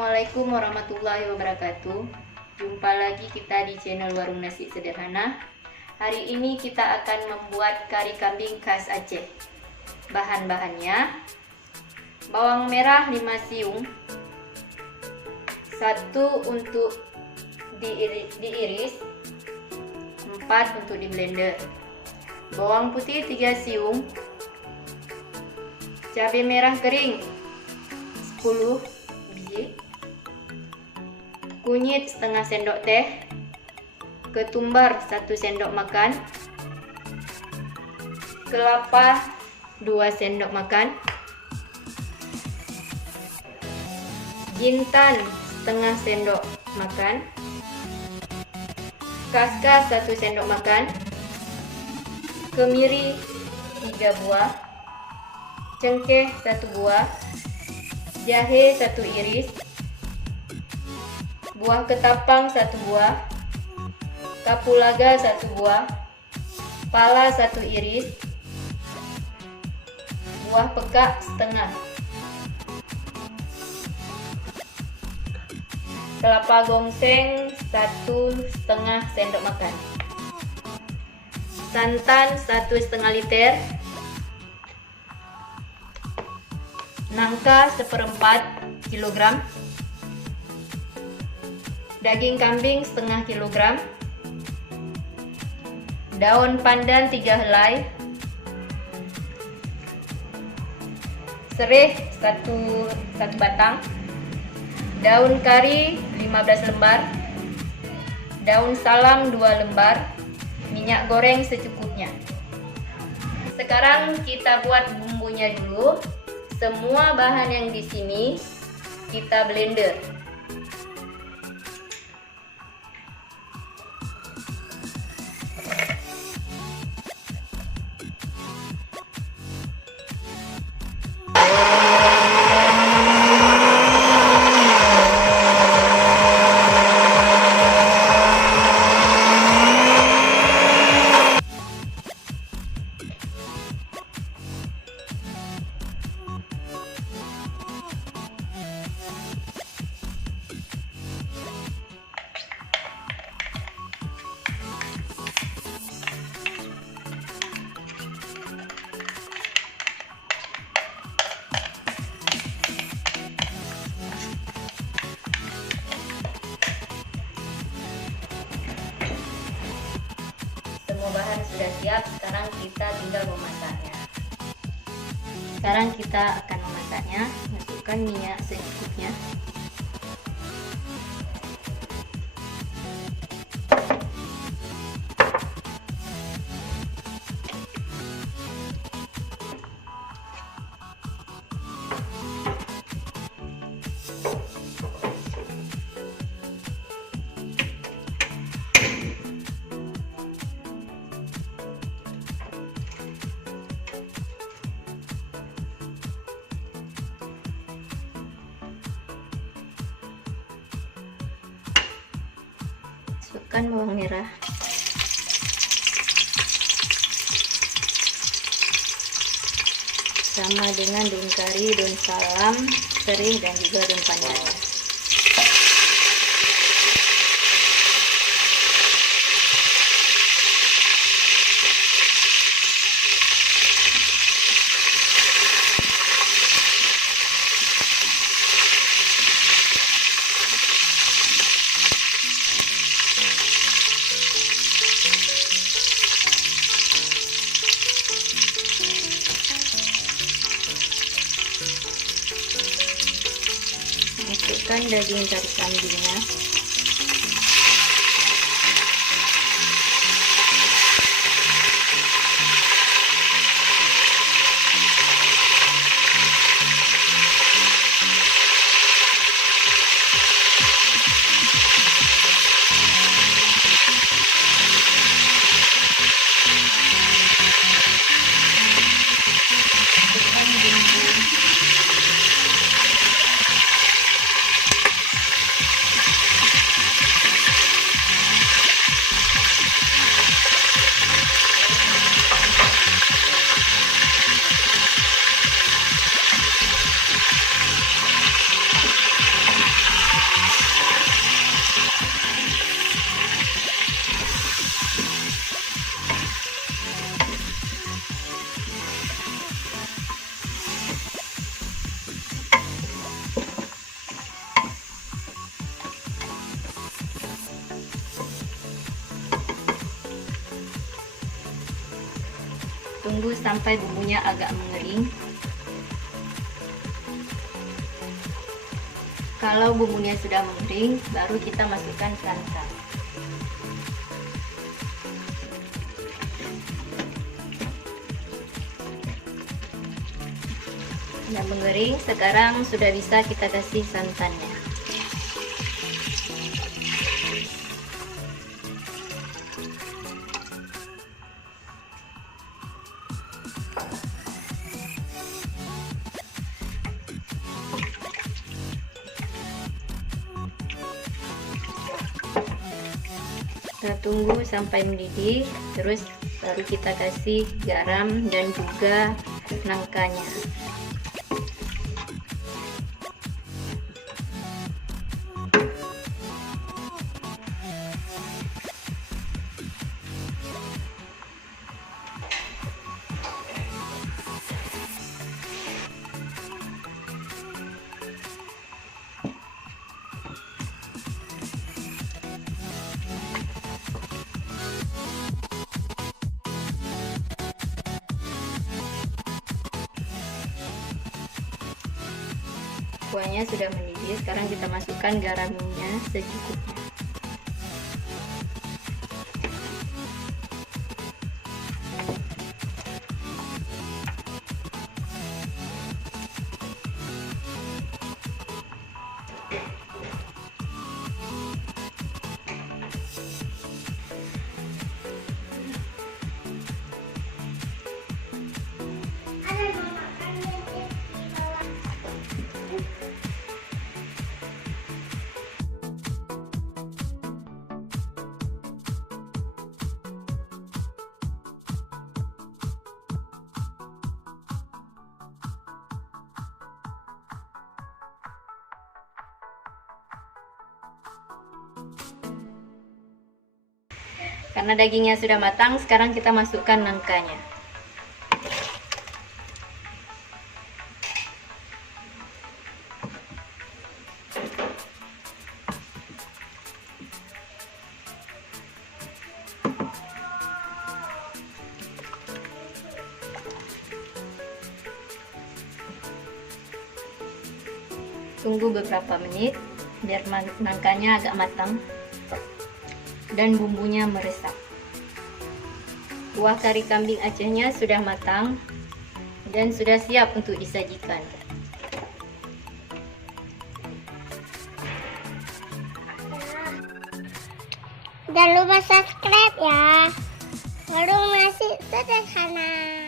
Assalamualaikum warahmatullahi wabarakatuh. Jumpa lagi kita di channel Warung Nasi Sederhana. Hari ini kita akan membuat kari kambing khas Aceh. Bahan-bahannya: bawang merah 5 siung, 1 untuk diiris, 4 untuk di blender. Bawang putih 3 siung, cabai merah kering 10 biji, kunyit setengah sendok teh, ketumbar 1 sendok makan, kelapa 2 sendok makan, jintan setengah sendok makan, kaskas 1 sendok makan, kemiri 3 buah, cengkeh 1 buah, jahe 1 iris, buah ketapang 1 buah, kapulaga 1 buah, pala 1 iris, buah pekak setengah, kelapa gongseng 1,5 sendok makan, santan 1,5 liter, nangka 1/4 kg, daging kambing setengah kilogram, daun pandan 3 helai, sereh 1 batang, daun kari 15 lembar, daun salam 2 lembar, minyak goreng secukupnya. Sekarang kita buat bumbunya dulu. Semua bahan yang di sini kita blender. Semua bahan sudah siap, sekarang kita tinggal memasaknya. Sekarang kita akan memasaknya. Masukkan minyak secukupnya. Masukkan bawang merah, sama dengan daun kari, daun salam, sereh, dan juga daun pandan. Masukkan daging kari kambingnya, masukkan bumbu, tunggu sampai bumbunya agak mengering. Kalau bumbunya sudah mengering, baru kita masukkan santan. Sudah mengering, sekarang sudah bisa kita kasih santannya. Kita tunggu sampai mendidih, terus baru kita kasih garam dan juga nangkanya. Kuahnya sudah mendidih, sekarang kita masukkan garamnya secukupnya. Karena dagingnya sudah matang, sekarang kita masukkan nangkanya. Tunggu beberapa menit biar nangkanya agak matang dan bumbunya meresap. Kuah kari kambing Acehnya sudah matang dan sudah siap untuk disajikan. Jangan lupa subscribe ya. Warung nasi sederhana.